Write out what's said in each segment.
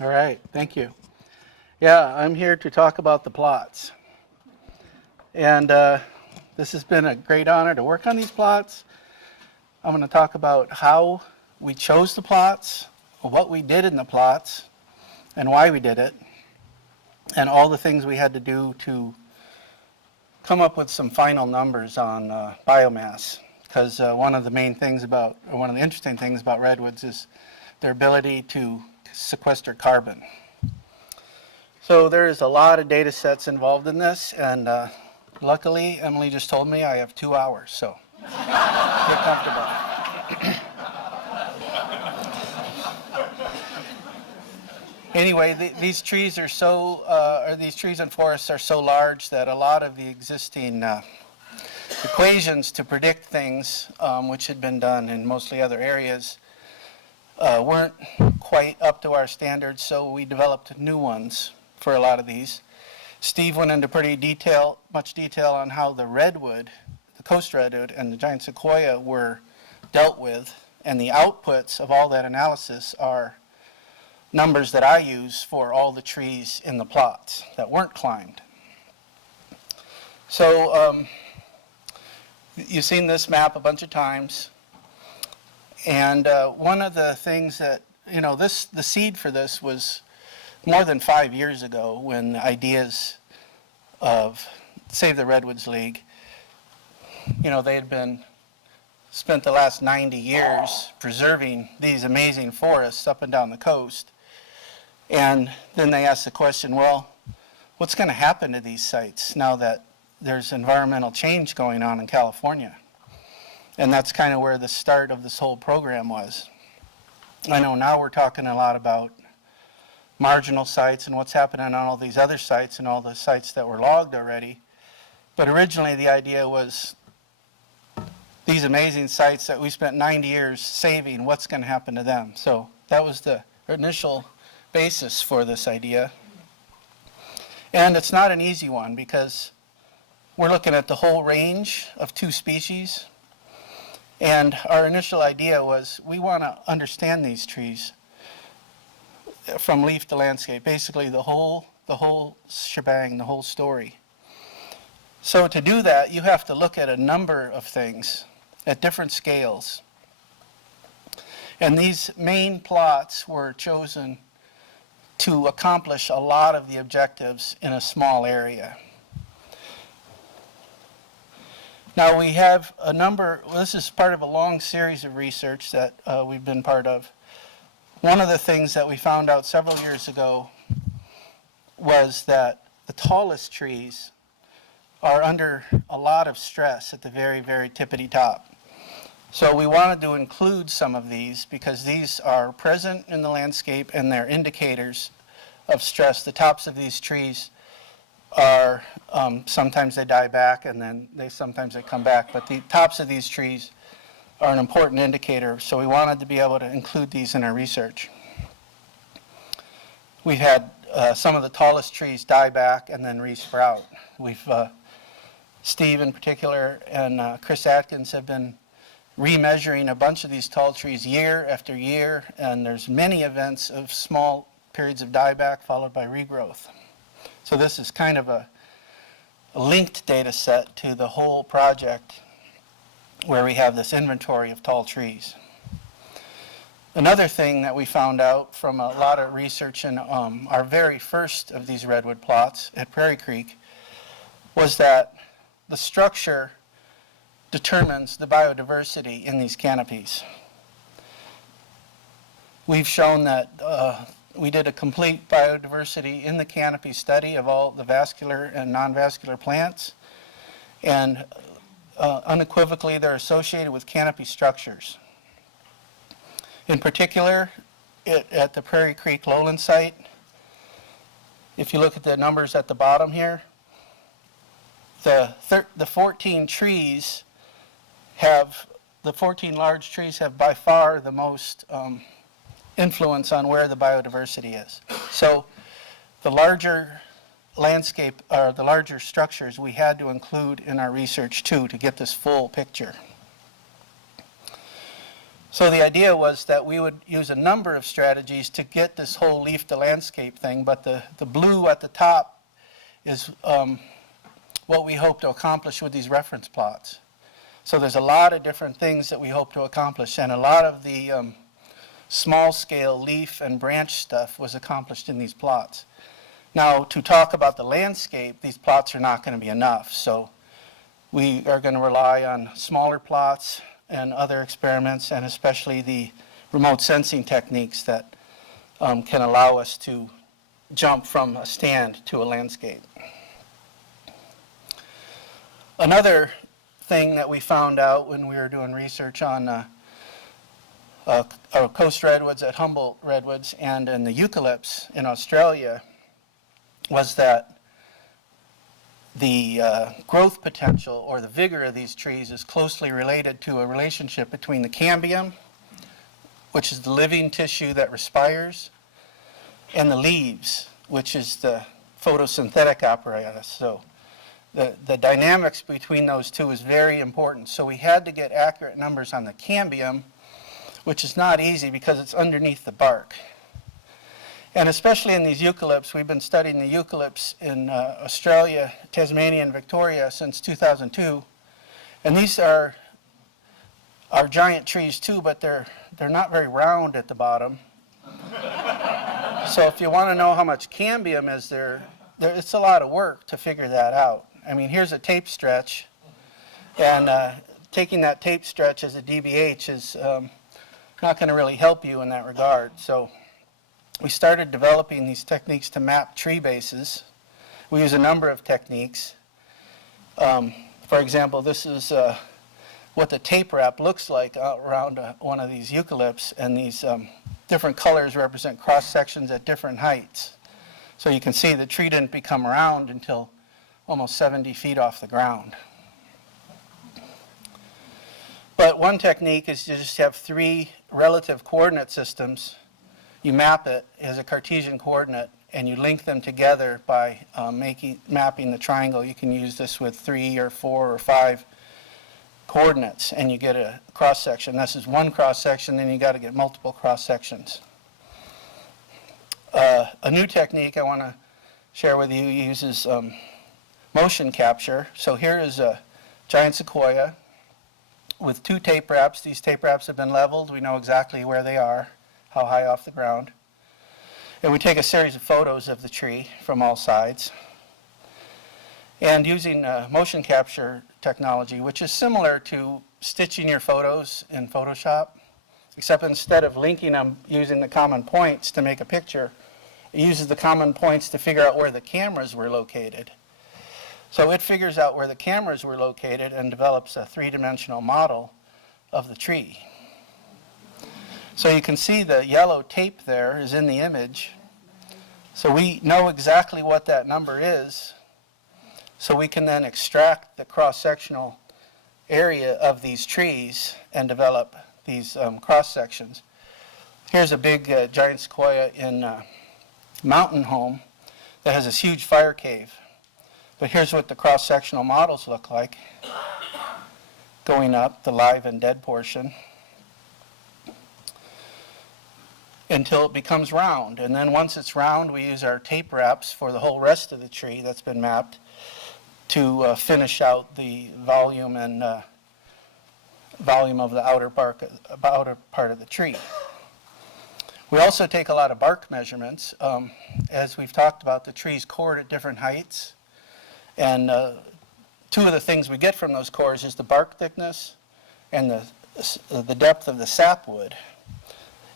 All right, thank you. Yeah, I'm here to talk about the plots. And this has been a great honor to work on these plots. I'm going to talk about how we chose the plots, what we did in the plots, and why we did it, and all the things we had to do to come up with some final numbers on biomass. Because one of the interesting things about redwoods is their ability to sequester carbon. So there's a lot of data sets involved in this, and luckily Emily just told me I have 2 hours, so get comfortable. Anyway, these trees and forests are so large that a lot of the existing equations to predict things, which had been done in mostly other areas, weren't quite up to our standards, so we developed new ones for a lot of these. Steve went into much detail on how the redwood, the coast redwood, and the giant sequoia were dealt with, and the outputs of all that analysis are numbers that I use for all the trees in the plots that weren't climbed. So you've seen this map a bunch of times, and one of the things that, the seed for this was more than 5 years ago, when the ideas of Save the Redwoods League, they had spent the last 90 years preserving these amazing forests up and down the coast. And then they asked the question, well, what's going to happen to these sites now that there's environmental change going on in California? And that's kind of where the start of this whole program was. I know now we're talking a lot about marginal sites and what's happening on all these other sites and all the sites that were logged already. But originally the idea was these amazing sites that we spent 90 years saving, what's going to happen to them? So that was the initial basis for this idea. And it's not an easy one, because we're looking at the whole range of 2 species. And our initial idea was we want to understand these trees from leaf to landscape, basically the whole shebang, the whole story. So to do that, you have to look at a number of things at different scales. And these main plots were chosen to accomplish a lot of the objectives in a small area. Now we have this is part of a long series of research that we've been part of. One of the things that we found out several years ago was that the tallest trees are under a lot of stress at the very, very tippity top. So we wanted to include some of these because these are present in the landscape and they're indicators of stress. The tops of these trees are, sometimes they die back and then sometimes they come back, but the tops of these trees are an important indicator, so we wanted to be able to include these in our research. We've had some of the tallest trees die back and then resprout. Steve in particular and Chris Atkins have been remeasuring a bunch of these tall trees year after year, and there's many events of small periods of dieback followed by regrowth. So this is kind of a linked data set to the whole project where we have this inventory of tall trees. Another thing that we found out from a lot of research in our very first of these redwood plots at Prairie Creek was that the structure determines the biodiversity in these canopies. We've shown that we did a complete biodiversity in the canopy study of all the vascular and non-vascular plants, and unequivocally they're associated with canopy structures. In particular, at the Prairie Creek lowland site, if you look at the numbers at the bottom here, the 14 trees the 14 large trees have by far the most influence on where the biodiversity is. So the larger landscape, or the larger structures, we had to include in our research too to get this full picture. So the idea was that we would use a number of strategies to get this whole leaf to landscape thing, but the blue at the top is what we hope to accomplish with these reference plots. So there's a lot of different things that we hope to accomplish, and a lot of the small-scale leaf and branch stuff was accomplished in these plots. Now, to talk about the landscape, these plots are not going to be enough, so we are going to rely on smaller plots and other experiments, and especially the remote sensing techniques that can allow us to jump from a stand to a landscape. Another thing that we found out when we were doing research on coast redwoods at Humboldt Redwoods and in the eucalypts in Australia was that the growth potential or the vigor of these trees is closely related to a relationship between the cambium, which is the living tissue that respires, and the leaves, which is the photosynthetic apparatus. So the dynamics between those two is very important. So we had to get accurate numbers on the cambium, which is not easy because it's underneath the bark. And especially in these eucalypts, we've been studying the eucalypts in Australia, Tasmania, and Victoria since 2002. And these are giant trees too, but they're not very round at the bottom. So if you want to know how much cambium is there, it's a lot of work to figure that out. I mean, here's a tape stretch, and taking that tape stretch as a DBH is not going to really help you in that regard. So we started developing these techniques to map tree bases. We use a number of techniques. For example, this is what the tape wrap looks like around one of these eucalypts, and these different colors represent cross sections at different heights. So you can see the tree didn't become round until almost 70 feet off the ground. But one technique is to just have three relative coordinate systems. You map it as a Cartesian coordinate, and you link them together by mapping the triangle. You can use this with 3 or 4 or 5 coordinates, and you get a cross section. This is one cross section, then you got to get multiple cross sections. A new technique I want to share with you uses motion capture. So here is a giant sequoia with 2 tape wraps. These tape wraps have been leveled. We know exactly where they are, how high off the ground. And we take a series of photos of the tree from all sides. And using motion capture technology, which is similar to stitching your photos in Photoshop, except instead of linking them using the common points to make a picture, it uses the common points to figure out where the cameras were located. So it figures out where the cameras were located and develops a 3-dimensional model of the tree. So you can see the yellow tape there is in the image. So we know exactly what that number is. So we can then extract the cross-sectional area of these trees and develop these cross sections. Here's a big giant sequoia in Mountain Home that has this huge fire cave. But here's what the cross-sectional models look like going up, the live and dead portion, until it becomes round. And then once it's round, we use our tape wraps for the whole rest of the tree that's been mapped to finish out the volume and volume of the outer part of the tree. We also take a lot of bark measurements. As we've talked about, the trees core at different heights. And 2 of the things we get from those cores is the bark thickness and the depth of the sapwood.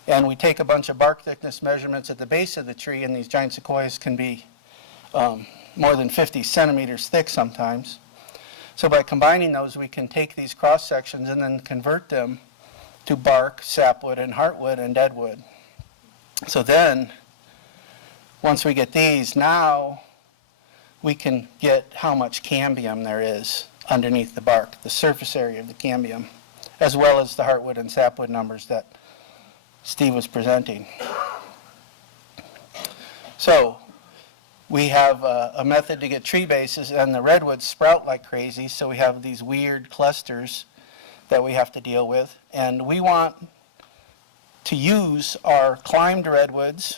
And we take a bunch of bark thickness measurements at the base of the tree, and these giant sequoias can be more than 50 centimeters thick sometimes. So by combining those, we can take these cross sections and then convert them to bark, sapwood, and heartwood and deadwood. So then, once we get these, now we can get how much cambium there is underneath the bark, the surface area of the cambium, as well as the heartwood and sapwood numbers that Steve was presenting. So we have a method to get tree bases, and the redwoods sprout like crazy, so we have these weird clusters that we have to deal with. And we want to use our climbed redwoods,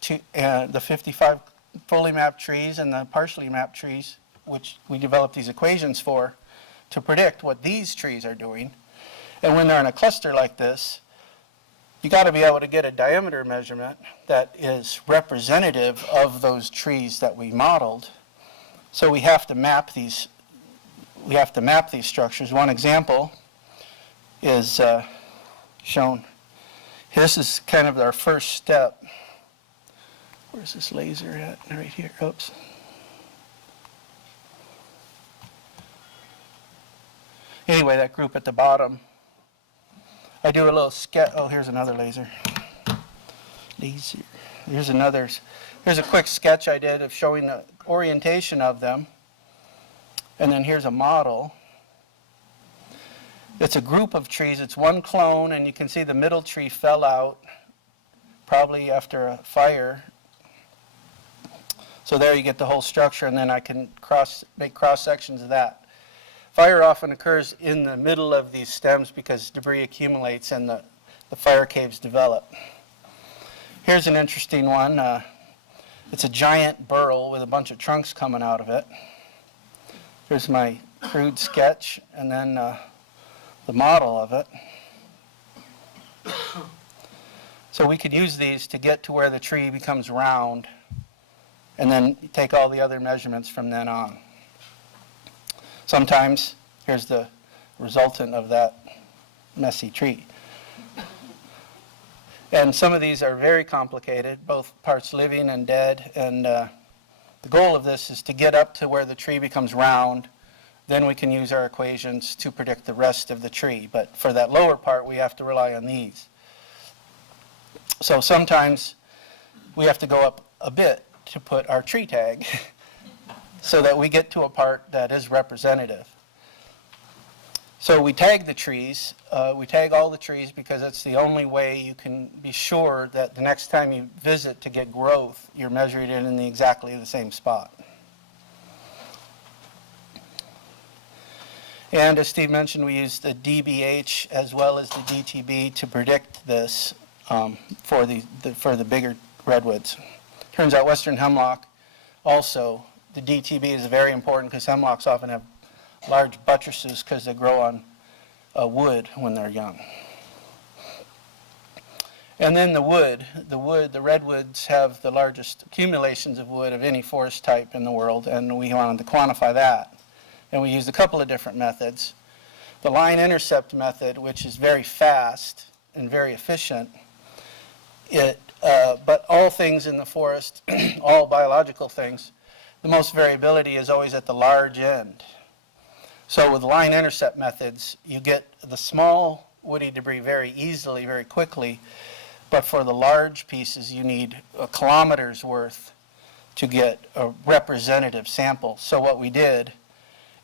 the 55 fully mapped trees and the partially mapped trees, which we developed these equations for, to predict what these trees are doing. And when they're in a cluster like this, you got to be able to get a diameter measurement that is representative of those trees that we modeled. So we have to map these. We have to map these structures. One example is shown. This is kind of our first step. Where's this laser at? Right here. Oops. Anyway, that group at the bottom. I do a little sketch. Oh, here's another laser. Laser. Here's another. Here's a quick sketch I did of showing the orientation of them. And then here's a model. It's a group of trees. It's one clone, and you can see the middle tree fell out, probably after a fire. So there you get the whole structure, and then I can make cross sections of that. Fire often occurs in the middle of these stems because debris accumulates and the fire caves develop. Here's an interesting one. It's a giant burl with a bunch of trunks coming out of it. Here's my crude sketch and then the model of it. So we could use these to get to where the tree becomes round and then take all the other measurements from then on. Sometimes, here's the resultant of that messy tree. And some of these are very complicated, both parts living and dead. And the goal of this is to get up to where the tree becomes round. Then we can use our equations to predict the rest of the tree. But for that lower part, we have to rely on these. So sometimes we have to go up a bit to put our tree tag so that we get to a part that is representative. So we tag the trees. We tag all the trees because that's the only way you can be sure that the next time you visit to get growth, you're measuring it in exactly the same spot. And as Steve mentioned, we use the DBH as well as the DTB to predict this for the bigger redwoods. Turns out western hemlock also, the DTB is very important because hemlocks often have large buttresses because they grow on wood when they're young. And then the redwoods have the largest accumulations of wood of any forest type in the world, and we wanted to quantify that. And we used a couple of different methods. The line intercept method, which is very fast and very efficient, but all things in the forest, all biological things, the most variability is always at the large end. So with line intercept methods, you get the small woody debris very easily, very quickly, but for the large pieces, you need a kilometer's worth to get a representative sample. So what we did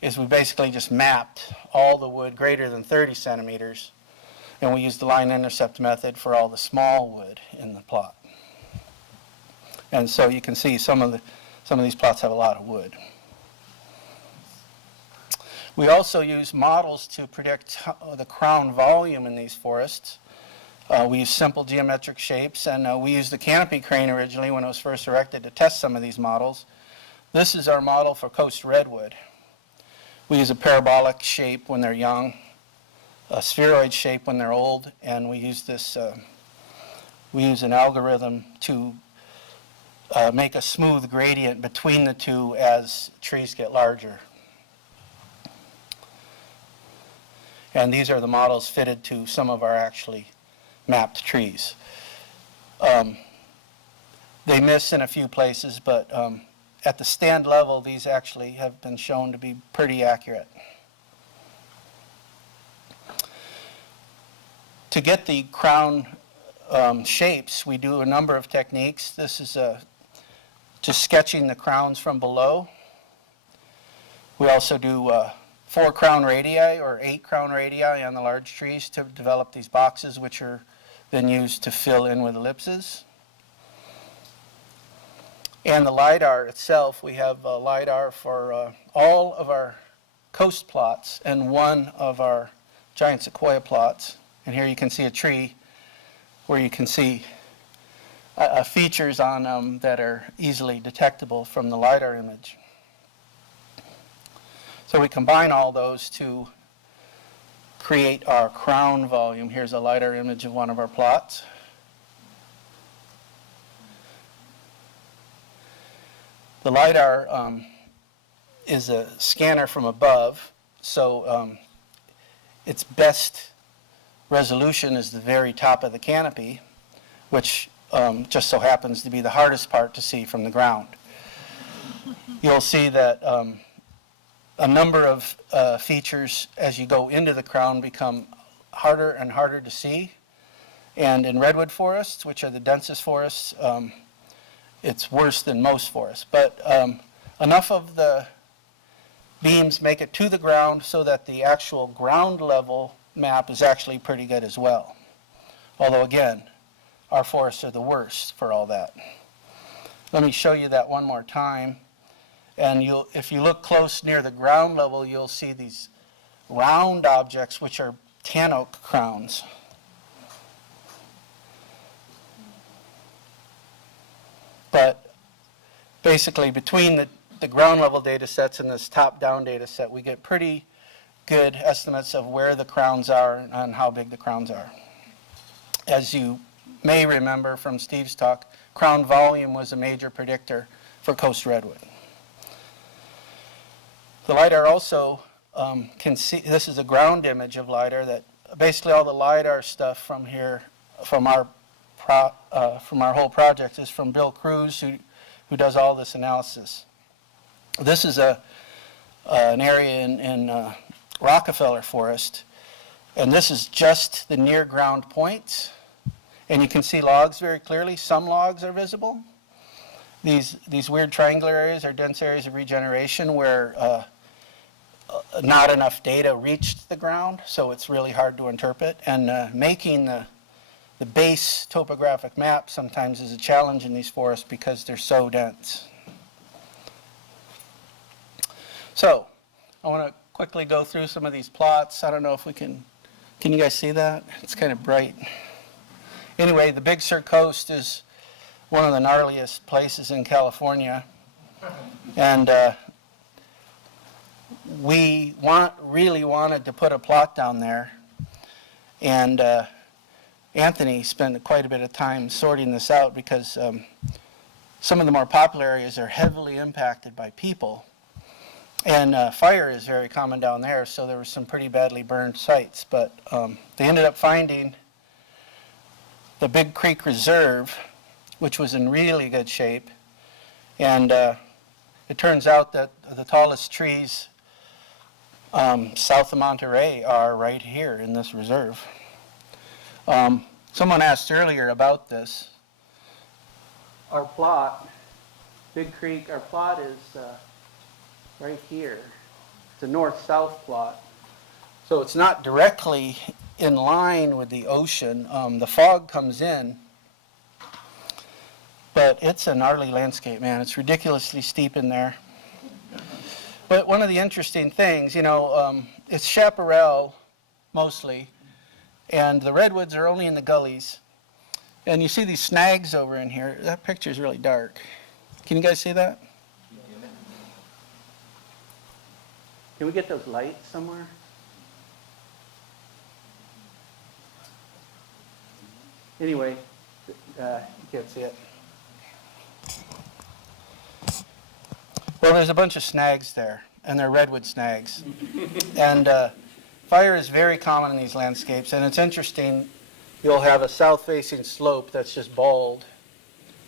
is we basically just mapped all the wood greater than 30 centimeters, and we used the line intercept method for all the small wood in the plot. And so you can see some of these plots have a lot of wood. We also use models to predict the crown volume in these forests. We use simple geometric shapes, and we used the canopy crane originally when it was first erected to test some of these models. This is our model for coast redwood. We use a parabolic shape when they're young, a spheroid shape when they're old, and we use this. We use an algorithm to make a smooth gradient between the two as trees get larger. And these are the models fitted to some of our actually mapped trees. They miss in a few places, but at the stand level, these actually have been shown to be pretty accurate. To get the crown shapes, we do a number of techniques. This is just sketching the crowns from below. We also do 4 crown radii or 8 crown radii on the large trees to develop these boxes, which are then used to fill in with ellipses. And the LiDAR itself, we have LiDAR for all of our coast plots and one of our giant sequoia plots. And here you can see a tree where you can see features on them that are easily detectable from the LiDAR image. So we combine all those to create our crown volume. Here's a LiDAR image of one of our plots. The LiDAR is a scanner from above, so its best resolution is the very top of the canopy, which just so happens to be the hardest part to see from the ground. You'll see that a number of features as you go into the crown become harder and harder to see. And in redwood forests, which are the densest forests, it's worse than most forests. But enough of the beams make it to the ground so that the actual ground level map is actually pretty good as well. Although again, our forests are the worst for all that. Let me show you that one more time. And if you look close near the ground level, you'll see these round objects, which are tan oak crowns. But basically, between the ground level data sets and this top-down data set, we get pretty good estimates of where the crowns are and how big the crowns are. As you may remember from Steve's talk, crown volume was a major predictor for coast redwood. The LiDAR also can see, this is a ground image of LiDAR, that basically all the LiDAR stuff from here, from our whole project is from Bill Cruz, who does all this analysis. This is an area in Rockefeller Forest, and this is just the near ground points. And you can see logs very clearly. Some logs are visible. These weird triangular areas are dense areas of regeneration where not enough data reached the ground, so it's really hard to interpret. And making the base topographic map sometimes is a challenge in these forests because they're so dense. So I want to quickly go through some of these plots. I don't know if we can you guys see that? It's kind of bright. Anyway, the Big Sur Coast is one of the gnarliest places in California. And we really wanted to put a plot down there. And Anthony spent quite a bit of time sorting this out because some of the more popular areas are heavily impacted by people. And fire is very common down there, so there were some pretty badly burned sites. But they ended up finding the Big Creek Reserve, which was in really good shape. And it turns out that the tallest trees south of Monterey are right here in this reserve. Someone asked earlier about this. Our plot, Big Creek, our plot is right here. It's a north-south plot. So it's not directly in line with the ocean. The fog comes in, but it's a gnarly landscape, man. It's ridiculously steep in there. But one of the interesting things, it's chaparral mostly, and the redwoods are only in the gullies. And you see these snags over in here. That picture is really dark. Can you guys see that? Can we get those lights somewhere? Anyway, you can't see it. Well, there's a bunch of snags there, and they're redwood snags. And fire is very common in these landscapes, and it's interesting. You'll have a south-facing slope that's just bald,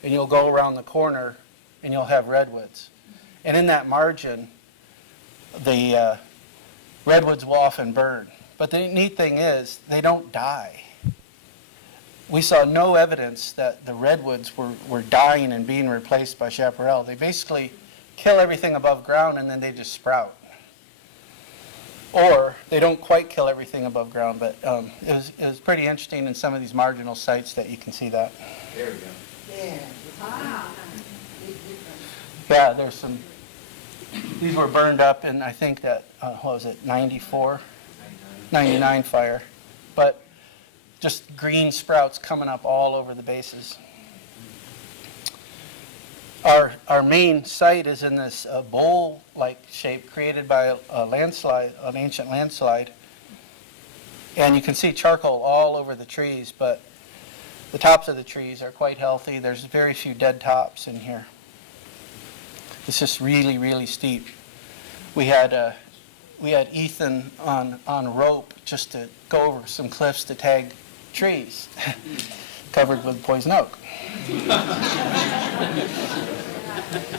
and you'll go around the corner, and you'll have redwoods. And in that margin, the redwoods will often burn. But the neat thing is, they don't die. We saw no evidence that the redwoods were dying and being replaced by chaparral. They basically kill everything above ground and then they just sprout. Or they don't quite kill everything above ground, but it was pretty interesting in some of these marginal sites that you can see that. There we go. Yeah. Wow. Yeah, there's some. These were burned up in, I think that, 94? 99 fire. But just green sprouts coming up all over the bases. Our main site is in this bowl-like shape created by a landslide, an ancient landslide. And you can see charcoal all over the trees, but the tops of the trees are quite healthy. There's very few dead tops in here. It's just really, really steep. We had Ethan on rope just to go over some cliffs to tag trees covered with poison oak.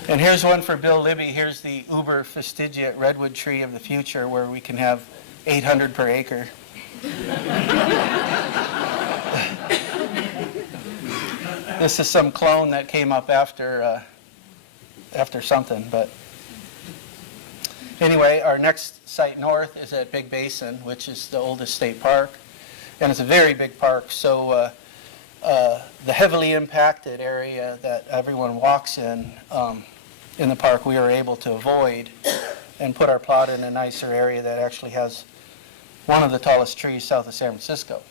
And here's one for Bill Libby. Here's the uber fastigiate redwood tree of the future where we can have 800 per acre. This is some clone that came up after something, but anyway, our next site north is at Big Basin, which is the oldest state park, and it's a very big park. So the heavily impacted area that everyone walks in the park, we are able to avoid and put our plot in a nicer area that actually has one of the tallest trees south of San Francisco.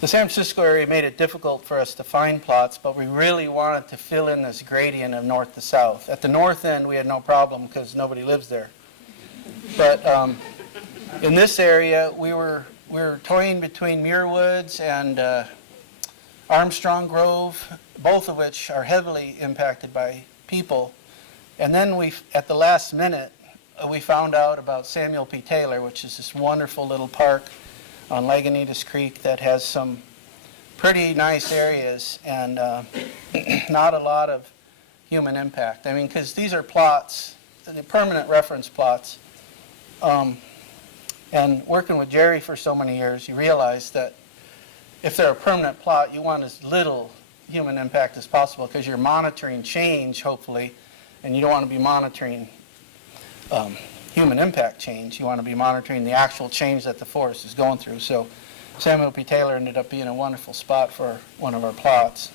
The San Francisco area made it difficult for us to find plots, but we really wanted to fill in this gradient of north to south. At the north end, we had no problem because nobody lives there. But in this area, we were toying between Muir Woods and Armstrong Grove, both of which are heavily impacted by people. And then at the last minute, we found out about Samuel P. Taylor, which is this wonderful little park on Lagunitas Creek that has some pretty nice areas and not a lot of human impact. I mean, because these are plots, the permanent reference plots. And working with Jerry for so many years, you realize that if they're a permanent plot, you want as little human impact as possible because you're monitoring change, hopefully, and you don't want to be monitoring human impact change. You want to be monitoring the actual change that the forest is going through. So Samuel P. Taylor ended up being a wonderful spot for one of our plots.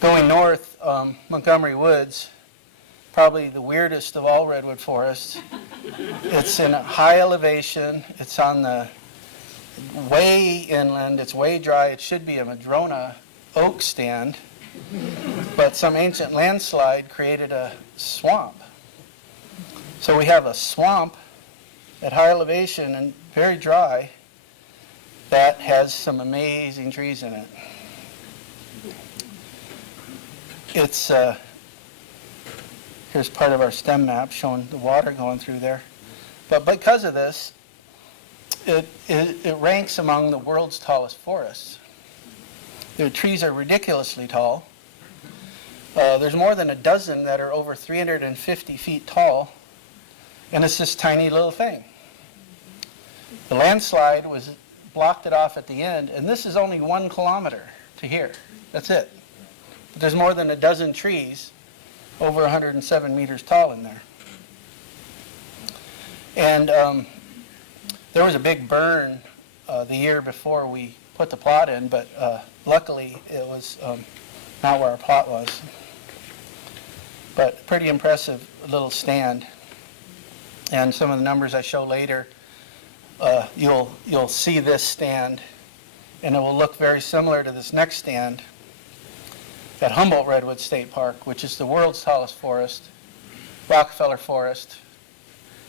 Going north, Montgomery Woods, probably the weirdest of all redwood forests. It's in a high elevation. It's on the way inland. It's way dry. It should be a madrona oak stand, but some ancient landslide created a swamp. So we have a swamp at high elevation and very dry that has some amazing trees in it. It's here's part of our stem map showing the water going through there. But because of this, it ranks among the world's tallest forests. The trees are ridiculously tall. There's more than a dozen that are over 350 feet tall, and it's this tiny little thing. The landslide blocked it off at the end, and this is only 1 kilometer to here. That's it. But there's more than a dozen trees over 107 meters tall in there. And there was a big burn the year before we put the plot in, but luckily it was not where our plot was. But pretty impressive little stand. And some of the numbers I show later, you'll see this stand, and it will look very similar to this next stand at Humboldt Redwood State Park, which is the world's tallest forest. Rockefeller Forest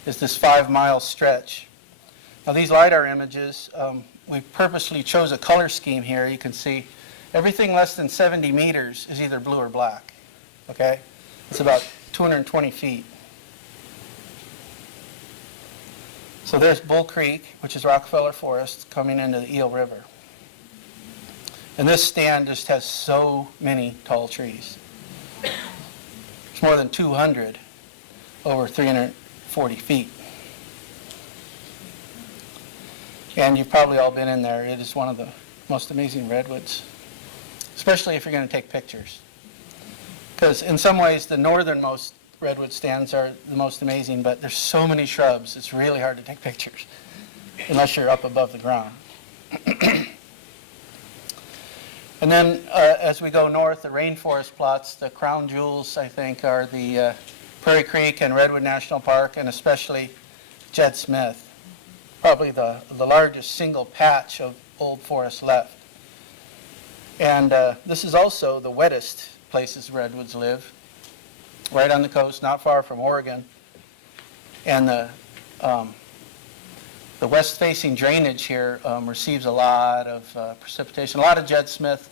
is this 5-mile stretch. Now these LiDAR images, we purposely chose a color scheme here. You can see everything less than 70 meters is either blue or black. Okay? It's about 220 feet. So there's Bull Creek, which is Rockefeller Forest, coming into the Eel River. And this stand just has so many tall trees. It's more than 200 over 340 feet. And you've probably all been in there. It is one of the most amazing redwoods, especially if you're going to take pictures. Because in some ways, the northernmost redwood stands are the most amazing, but there's so many shrubs, it's really hard to take pictures unless you're up above the ground. And then as we go north, the rainforest plots, the crown jewels, I think, are the Prairie Creek and Redwood National Park, and especially Jed Smith. probably the largest single patch of old forest left. And this is also the wettest places redwoods live, right on the coast, not far from Oregon. And the west-facing drainage here receives a lot of precipitation. A lot of Jed Smith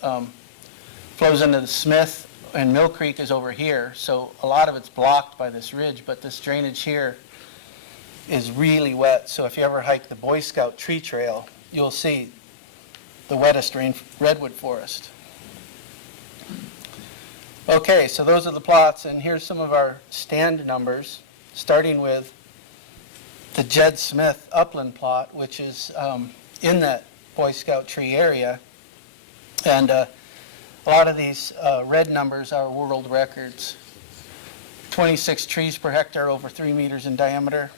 flows into the Smith, and Mill Creek is over here, so a lot of it's blocked by this ridge, but this drainage here is really wet. So if you ever hike the Boy Scout tree trail, you'll see the wettest redwood forest. Okay, so those are the plots, and here's some of our stand numbers, starting with the Jed Smith upland plot, which is in that Boy Scout tree area. And a lot of these red numbers are world records. 26 trees per hectare over 3 meters in diameter.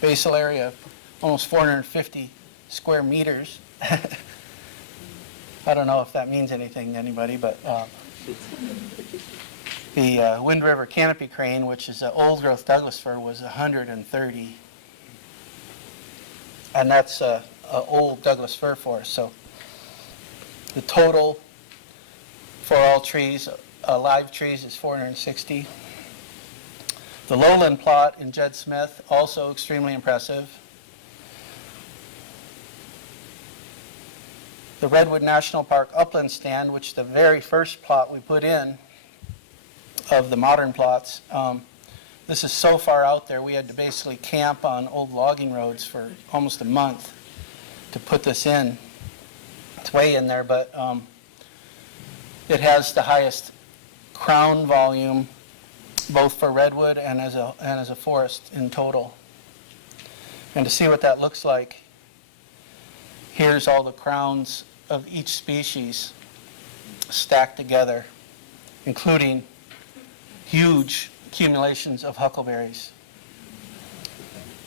Basal area of almost 450 square meters. I don't know if that means anything to anybody, but the Wind River canopy crane, which is an old growth Douglas fir, was 130. And that's an old Douglas fir forest. So the total for all trees, live trees, is 460. The lowland plot in Jed Smith, also extremely impressive. The Redwood National Park upland stand, which the very first plot we put in of the modern plots, this is so far out there we had to basically camp on old logging roads for almost a month to put this in. It's way in there, but it has the highest crown volume both for redwood and as a forest in total. And to see what that looks like, here's all the crowns of each species stacked together, including huge accumulations of huckleberries,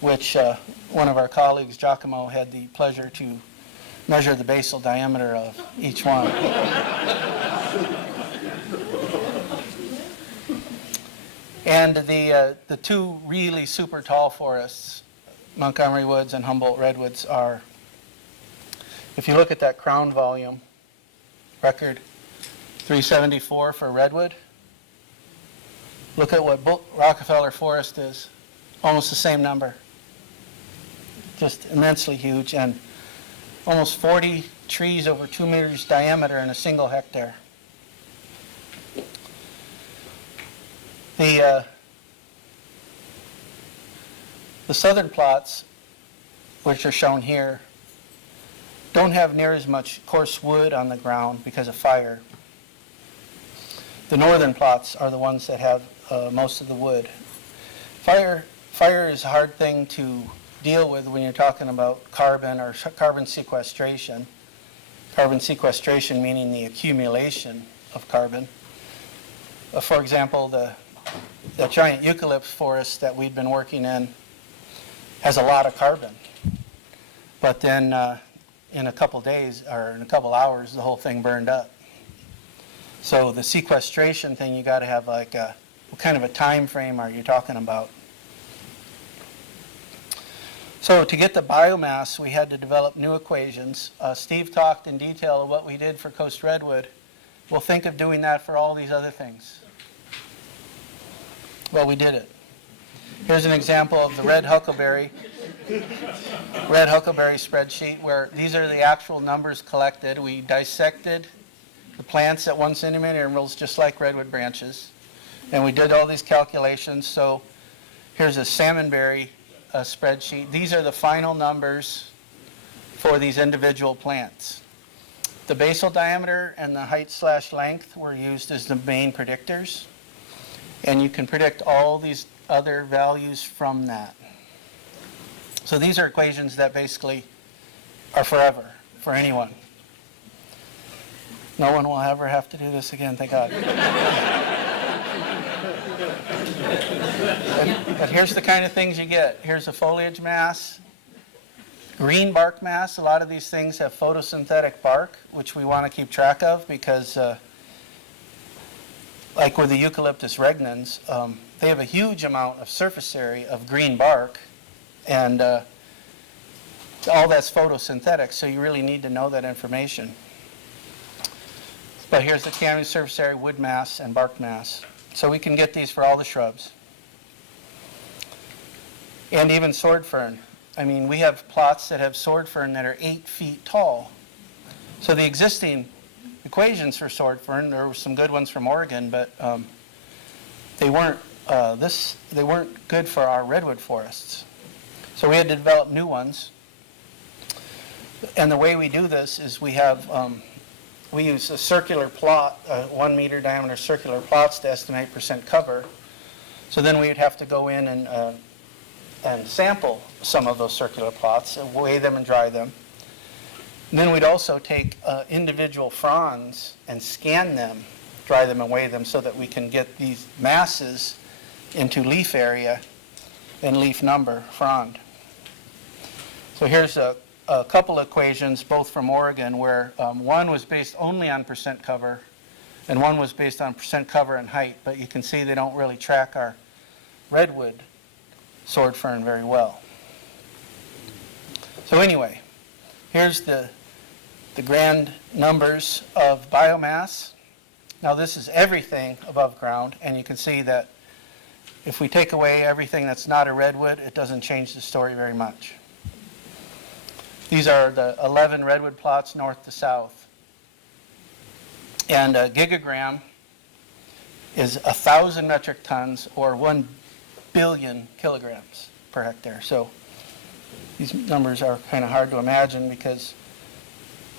which one of our colleagues, Giacomo, had the pleasure to measure the basal diameter of each one. And the two really super tall forests, Montgomery Woods and Humboldt Redwoods, are, if you look at that crown volume, record 374 for redwood. Look at what Rockefeller Forest is, almost the same number. Just immensely huge, and almost 40 trees over 2 meters diameter in a single hectare. The southern plots, which are shown here, don't have near as much coarse wood on the ground because of fire. The northern plots are the ones that have most of the wood. Fire is a hard thing to deal with when you're talking about carbon or carbon sequestration. Carbon sequestration meaning the accumulation of carbon. For example, the giant eucalypt forest that we've been working in has a lot of carbon. But then in a couple days or in a couple hours, the whole thing burned up. So the sequestration thing, you got to have like what kind of a time frame are you talking about? So to get the biomass, we had to develop new equations. Steve talked in detail of what we did for Coast Redwood. We'll think of doing that for all these other things. Well, we did it. Here's an example of the red huckleberry spreadsheet where these are the actual numbers collected. We dissected the plants at 1 centimeter intervals just like redwood branches. And we did all these calculations. So here's a salmonberry spreadsheet. These are the final numbers for these individual plants. The basal diameter and the height/length were used as the main predictors. And you can predict all these other values from that. So these are equations that basically are forever for anyone. No one will ever have to do this again, thank God. But here's the kind of things you get. Here's a foliage mass, green bark mass. A lot of these things have photosynthetic bark, which we want to keep track of because like with the Eucalyptus regnans, they have a huge amount of surface area of green bark, and All that's photosynthetic, so you really need to know that information. But here's the canopy surface area, wood mass, and bark mass. So we can get these for all the shrubs. And even sword fern. I mean, we have plots that have sword fern that are 8 feet tall. So the existing equations for sword fern, there were some good ones from Oregon, but they weren't good for our redwood forests. So we had to develop new ones. And the way we do this is we use a circular plot, 1 meter diameter circular plots to estimate percent cover. So then we would have to go in and sample some of those circular plots, weigh them and dry them. And then we'd also take individual fronds and scan them, dry them and weigh them so that we can get these masses into leaf area and leaf number frond. So here's a couple equations, both from Oregon, where one was based only on percent cover and one was based on percent cover and height, but you can see they don't really track our redwood sword fern very well. So anyway, here's the grand numbers of biomass. Now this is everything above ground, and you can see that if we take away everything that's not a redwood, it doesn't change the story very much. These are the 11 redwood plots north to south. And a gigagram is 1,000 metric tons or 1 billion kilograms per hectare. So these numbers are kind of hard to imagine because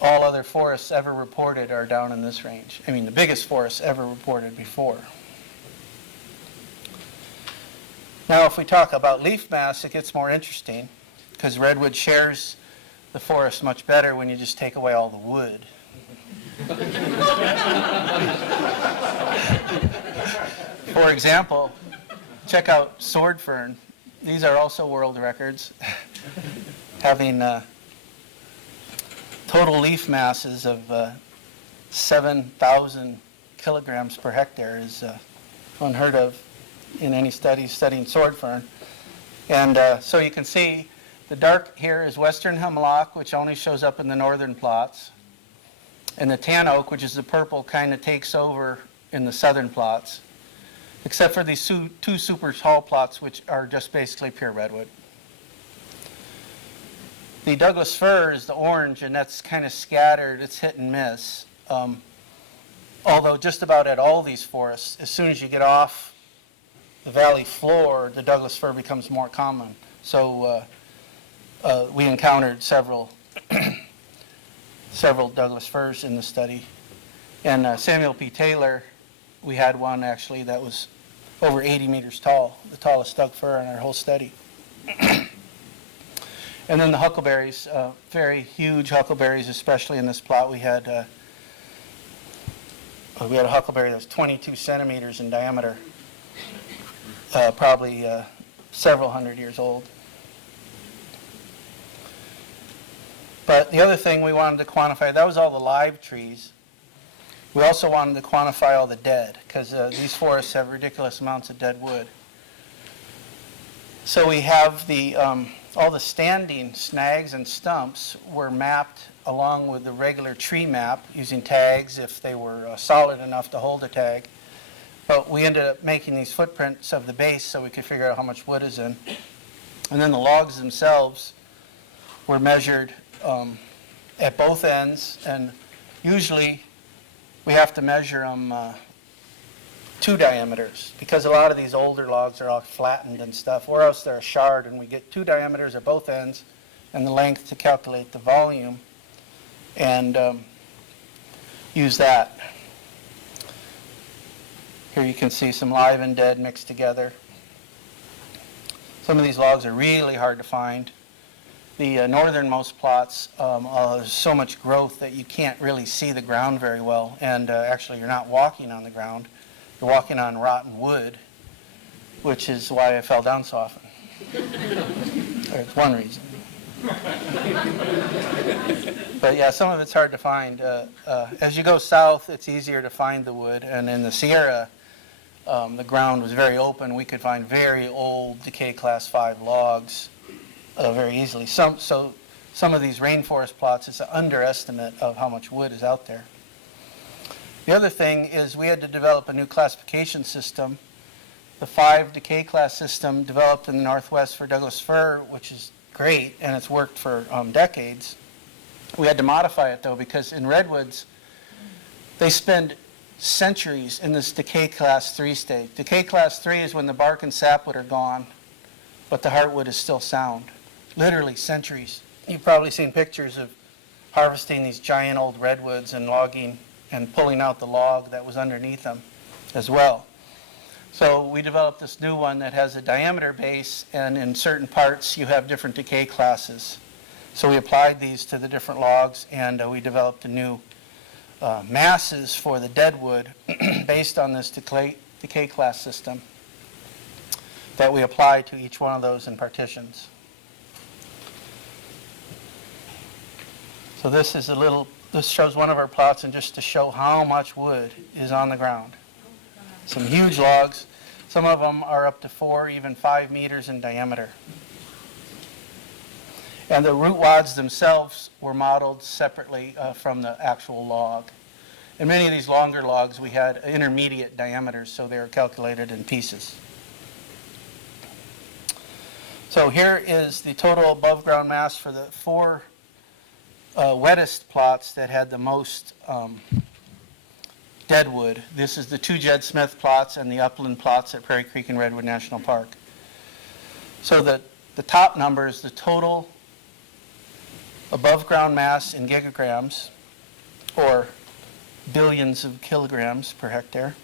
all other forests ever reported are down in this range. I mean, the biggest forests ever reported before. Now, if we talk about leaf mass, it gets more interesting because redwood shares the forest much better when you just take away all the wood. For example, check out sword fern. These are also world records, having total leaf masses of 7,000 kilograms per hectare is unheard of in any studies studying sword fern. And so you can see the dark here is western hemlock, which only shows up in the northern plots. And the tan oak, which is the purple, kind of takes over in the southern plots, except for these two super tall plots, which are just basically pure redwood. The Douglas fir is the orange, and that's kind of scattered. It's hit and miss. Although just about at all these forests, as soon as you get off the valley floor, the Douglas fir becomes more common. So we encountered several Douglas firs in the study. And Samuel P. Taylor, we had one actually that was over 80 meters tall, the tallest Doug fir in our whole study. And then the huckleberries, very huge huckleberries, especially in this plot. We had a huckleberry that was 22 centimeters in diameter, probably several hundred years old. But the other thing we wanted to quantify, that was all the live trees. We also wanted to quantify all the dead, because these forests have ridiculous amounts of dead wood. So we have all the standing snags and stumps were mapped along with the regular tree map using tags if they were solid enough to hold a tag. But we ended up making these footprints of the base so we could figure out how much wood is in. And then the logs themselves were measured at both ends, and usually we have to measure them 2 diameters, because a lot of these older logs are all flattened and stuff, or else they're a shard, and we get 2 diameters at both ends and the length to calculate the volume and use that. Here you can see some live and dead mixed together. Some of these logs are really hard to find. The northernmost plots, there's so much growth that you can't really see the ground very well, and actually you're not walking on the ground. You're walking on rotten wood, which is why I fell down so often. That's one reason. But yeah, some of it's hard to find. As you go south, it's easier to find the wood, and in the Sierra, the ground was very open. We could find very old decay class 5 logs very easily. Some some of these rainforest plots, it's an underestimate of how much wood is out there. The other thing is we had to develop a new classification system. The 5 decay class system developed in the Northwest for Douglas fir, which is great, and it's worked for decades. We had to modify it, though, because in redwoods, they spend centuries in this decay class 3 stage. Decay class 3 is when the bark and sapwood are gone, but the heartwood is still sound. Literally centuries. You've probably seen pictures of harvesting these giant old redwoods and logging and pulling out the log that was underneath them as well. So we developed this new one that has a diameter base, and in certain parts you have different decay classes. So we applied these to the different logs, and we developed a new masses for the deadwood based on this decay class system that we apply to each one of those in partitions. So this shows one of our plots, and just to show how much wood is on the ground. Some huge logs. Some of them are up to 4, even 5 meters in diameter. And the root wads themselves were modeled separately from the actual log. In many of these longer logs, we had intermediate diameters, so they were calculated in pieces. So here is the total above ground mass for the 4 wettest plots that had the most deadwood. This is the 2 Jed Smith plots and the upland plots at Prairie Creek and Redwood National Park. So the top number is the total above ground mass in gigagrams, or billions of kilograms per hectare.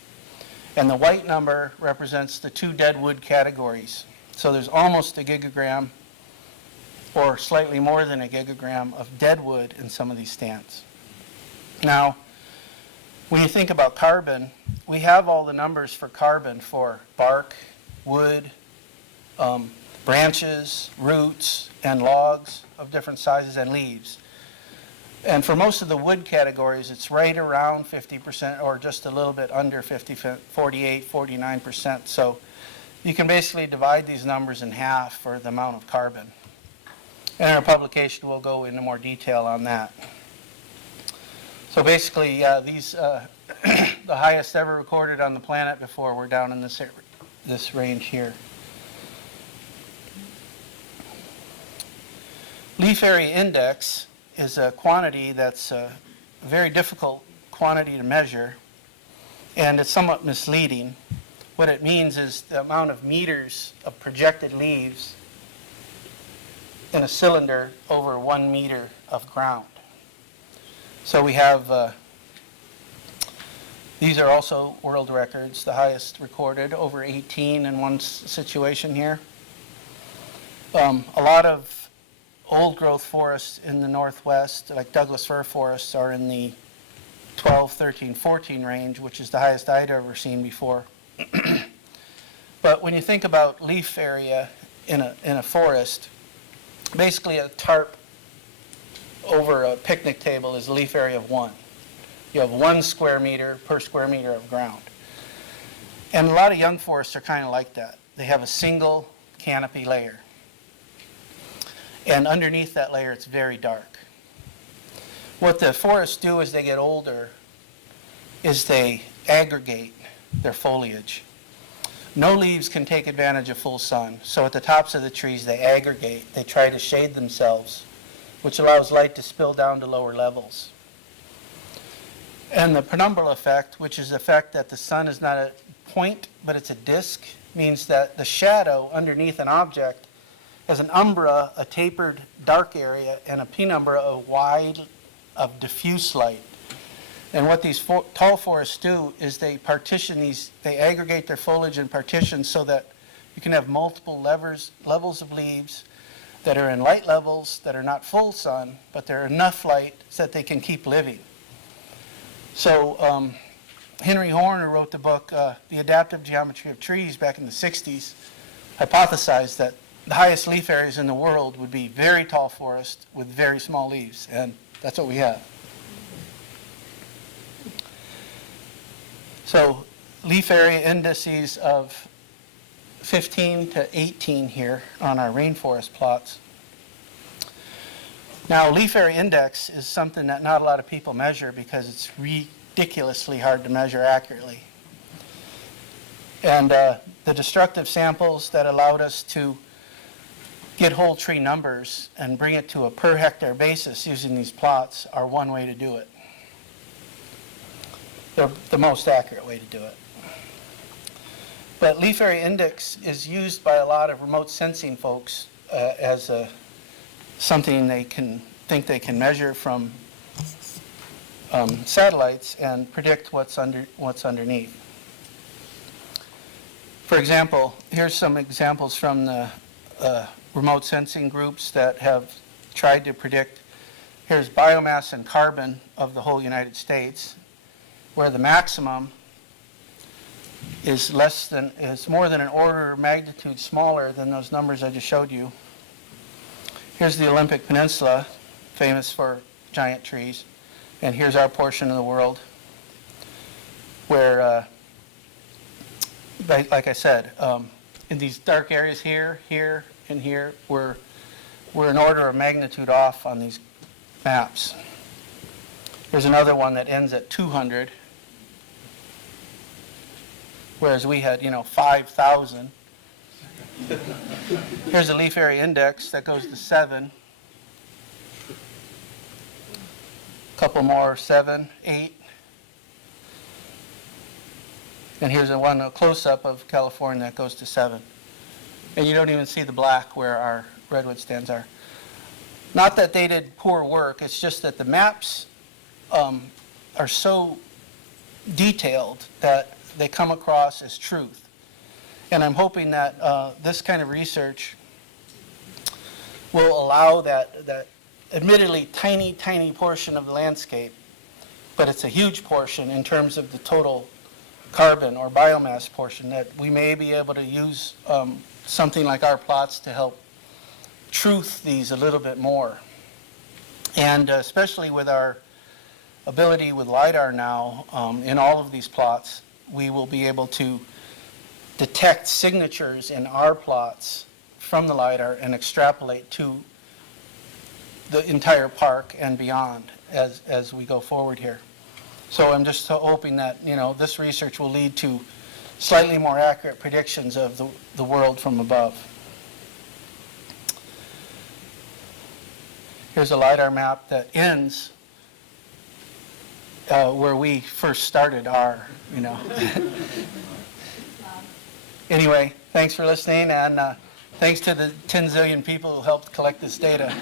And the white number represents the 2 deadwood categories. So there's almost a gigagram, or slightly more than a gigagram, of deadwood in some of these stands. Now, when you think about carbon, we have all the numbers for carbon for bark, wood, branches, roots, and logs of different sizes, and leaves. And for most of the wood categories, it's right around 50%, or just a little bit under 50, 48, 49%. So you can basically divide these numbers in half for the amount of carbon. In our publication, we'll go into more detail on that. So basically, these the highest ever recorded on the planet before were down in this range here. Leaf area index is a quantity that's a very difficult quantity to measure, and it's somewhat misleading. What it means is the amount of meters of projected leaves in a cylinder over 1 meter of ground. So we have, these are also world records, the highest recorded, over 18 in one situation here. A lot of old growth forests in the Northwest, like Douglas fir forests, are in the 12, 13, 14 range, which is the highest I'd ever seen before. But when you think about leaf area in a forest, basically a tarp over a picnic table is a leaf area of 1. You have 1 square meter per square meter of ground. And a lot of young forests are kind of like that. They have a single canopy layer. And underneath that layer, it's very dark. What the forests do as they get older is they aggregate their foliage. No leaves can take advantage of full sun, so at the tops of the trees they aggregate. They try to shade themselves, which allows light to spill down to lower levels. And the penumbral effect, which is the effect that the sun is not a point, but it's a disk, means that the shadow underneath an object has an umbra, a tapered dark area, and a penumbra, a wide of diffuse light. And what these tall forests do is they partition these, they aggregate their foliage in partitions so that you can have multiple levels of leaves that are in light levels that are not full sun, but they're enough light so that they can keep living. So Henry Horn, who wrote the book, The Adaptive Geometry of Trees, back in the 60s, hypothesized that the highest leaf areas in the world would be very tall forests with very small leaves, and that's what we have. So leaf area indices of 15 to 18 here on our rainforest plots. Now, leaf area index is something that not a lot of people measure because it's ridiculously hard to measure accurately. And the destructive samples that allowed us to get whole tree numbers and bring it to a per hectare basis using these plots are one way to do it. They're the most accurate way to do it. But leaf area index is used by a lot of remote sensing folks as something they think they can measure from satellites and predict what's underneath. For example, here's some examples from the remote sensing groups that have tried to predict. Here's biomass and carbon of the whole United States, where the maximum is more than an order of magnitude smaller than those numbers I just showed you. Here's the Olympic Peninsula, famous for giant trees, and here's our portion of the world where, like I said, in these dark areas here, and here, we're an order of magnitude off on these maps. There's another one that ends at 200, whereas we had, 5,000. Here's a leaf area index that goes to 7. A couple more, 7, 8. And here's a close-up of California that goes to 7. And you don't even see the black where our redwood stands are. Not that they did poor work, it's just that the maps are so detailed that they come across as truth. And I'm hoping that this kind of research will allow that admittedly tiny portion of the landscape, but it's a huge portion in terms of the total carbon or biomass portion, that we may be able to use something like our plots to help truth these a little bit more. And especially with our ability with LiDAR now in all of these plots, we will be able to detect signatures in our plots from the LiDAR and extrapolate to the entire park and beyond as we go forward here. So I'm just hoping that this research will lead to slightly more accurate predictions of the world from above. Here's a LiDAR map that ends where we first started our, Anyway, thanks for listening, and thanks to the 10 zillion people who helped collect this data.